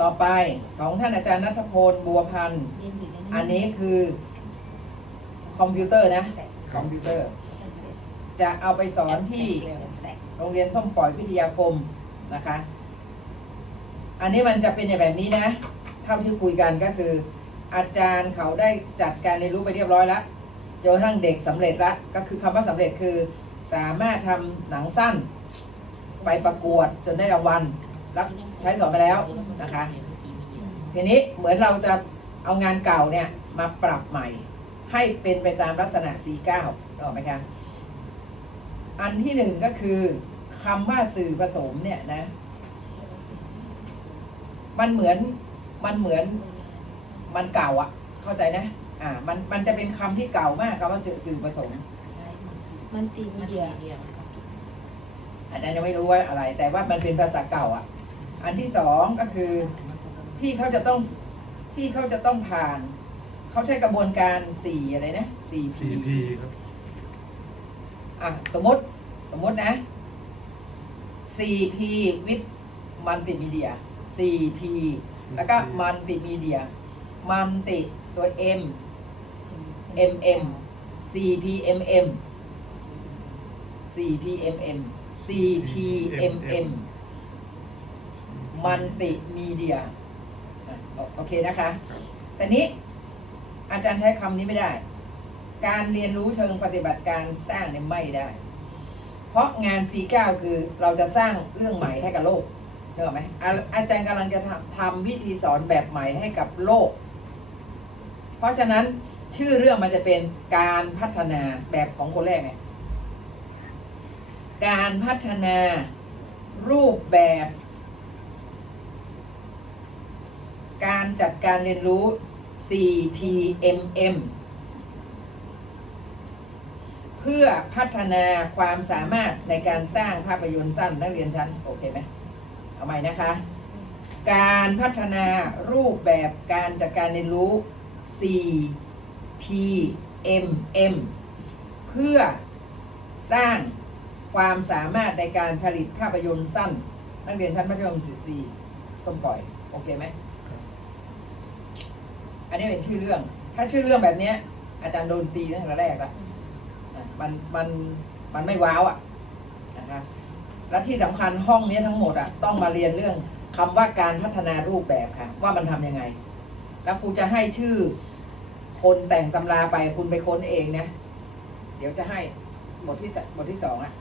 ต่อไปของท่านอาจารย์นัทพลบัวพันธ์เรียนอยู่ในอันนี้คือคอมพิวเตอร์นะ คอมพิวเตอร์ จะเอาไปสอนที่โรงเรียนส้มปล่อยพิทยาคมนะคะ อันนี้มันจะเป็นอย่างแบบนี้นะ เท่าที่คุยกันก็คือ อาจารย์เขาได้จัดการเรียนรู้ไปเรียบร้อยแล้วจนกระทั่งเด็กสำเร็จแล้วก็คือคำว่าสำเร็จคือ สามารถทำหนังสั้น ไปประกวดจนได้รางวัล รับใช้สอนไปแล้วนะคะ ทีนี้เหมือนเราจะเอางานเก่าเนี่ยมาปรับใหม่ ให้เป็นไปตามลักษณะ 49ออกไหมคะ อันที่หนึ่งก็คือคำว่าสื่อผสมเนี่ยนะ มันเหมือนมันเหมือนมันเก่าอะเข้าใจนะ อ่า มันมันจะเป็นคำที่เก่ามากคำว่าสื่อสื่อผสม มันตีมีเดียอาจารย์ยังไม่รู้ว่าอะไร แต่ว่ามันเป็นภาษาเก่าอะ อันที่สองก็คือที่เขาจะต้องที่เขาจะต้องผ่าน เขาใช้กระบวนการสี่อะไรนะสี่ 4P ครับอะสมมติสมมตินะ 4P with multimedia 4P แล้วก็ multimedia มันติตัว M MM CPMM CPMM CPMM มันติมีเดียโอเคนะคะคแต่นี้อาจารย์ใช้คำนี้ไม่ได้ การเรียนรู้เชิงปฏิบัติการสร้างเนี่ยไม่ได้ เพราะงาน C9 คือเราจะสร้างเรื่องใหม่ให้กับโลกเนกอะไหมอาอาจารย์กำลังจะทำทำวิธีสอนแบบใหม่ให้กับโลก เพราะฉะนั้นชื่อเรื่องมันจะเป็นการพัฒนาแบบของคนแรกไงการพัฒนารูปแบบ การจัดการเรียนรู้ CPMM เพื่อพัฒนาความสามารถในการสร้างภาพยนตร์สั้นนักเรียนชั้น โอเคไหมเอาใหม่นะคะ การพัฒนารูปแบบการจัดการเรียนรู้ CPMM เพื่อสร้างความสามารถในการผลิตภาพยนตร์สั้น นักเรียนชั้นมัธยมศึกษาต้มปล่อย โอเคไหม อันนี้เป็นชื่อเรื่อง ถ้าชื่อเรื่องแบบเนี้ย อาจารย์โดนตีตั้งแต่แรกละมันมันมันไม่ว้าวอะนะคะและที่สำคัญห้องเนี้ยทั้งหมดอะต้องมาเรียนเรื่องคำว่าการพัฒนารูปแบบค่ะ ว่ามันทำยังไง แล้วครูจะให้ชื่อ คนแต่งตำราไปคุณไปค้นเองนะ เดี๋ยวจะให้บทที่สบทที่สองอะ